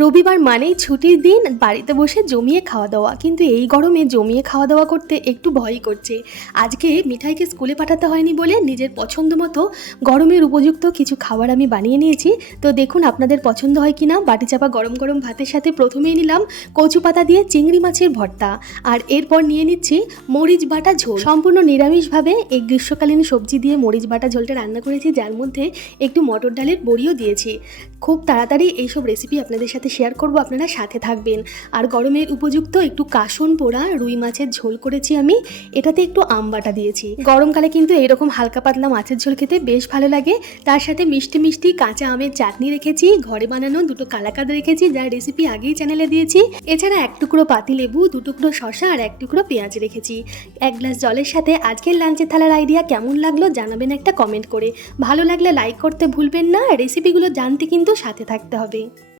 রবিবার মানেই ছুটির দিন, বাড়িতে বসে জমিয়ে খাওয়া দাওয়া। কিন্তু এই গরমে জমিয়ে খাওয়া দাওয়া করতে একটু ভয়ই করছে। আজকে মিঠাইকে স্কুলে পাঠাতে হয়নি বলে নিজের পছন্দ মতো গরমের উপযুক্ত কিছু খাবার আমি বানিয়ে নিয়েছি। তো দেখুন আপনাদের পছন্দ হয় কিনা। বাটি চাপা গরম গরম ভাতের সাথে প্রথমেই নিলাম কচু পাতা দিয়ে চিংড়ি মাছের ভর্তা, আর এরপর নিয়ে নিচ্ছি মরিচ বাটা ঝোল। সম্পূর্ণ নিরামিষভাবে এই গ্রীষ্মকালীন সবজি দিয়ে মরিচ বাটা ঝোলটা রান্না করেছি, যার মধ্যে একটু মটর ডালের বড়িও দিয়েছি। খুব তাড়াতাড়ি এইসব রেসিপি আপনাদের সাথে শেয়ার করব, আপনারা সাথে থাকবেন। আর গরমের উপযুক্ত একটু কাসন পোড়া রুই মাছের ঝোল করেছি আমি, এটাতে একটু আম বাটা দিয়েছি। গরমকালে কিন্তু এরকম হালকা পাতলা মাছের ঝোল খেতে বেশ ভালো লাগে। তার সাথে মিষ্টি মিষ্টি কাঁচা আমের চাটনি রেখেছি, ঘরে বানানো দুটো কালাকাঁদ রেখেছি, যার রেসিপি আগেই চ্যানেলে দিয়েছি। এছাড়া এক টুকরো পাতিলেবু, দু টুকরো শসা আর এক টুকরো পেঁয়াজ রেখেছি। এক গ্লাস জলের সাথে আজকের লাঞ্চের থালার আইডিয়া কেমন লাগলো জানাবেন একটা কমেন্ট করে। ভালো লাগলে লাইক করতে ভুলবেন না। রেসিপিগুলো জানতে কিন্তু সাথে থাকতে হবে।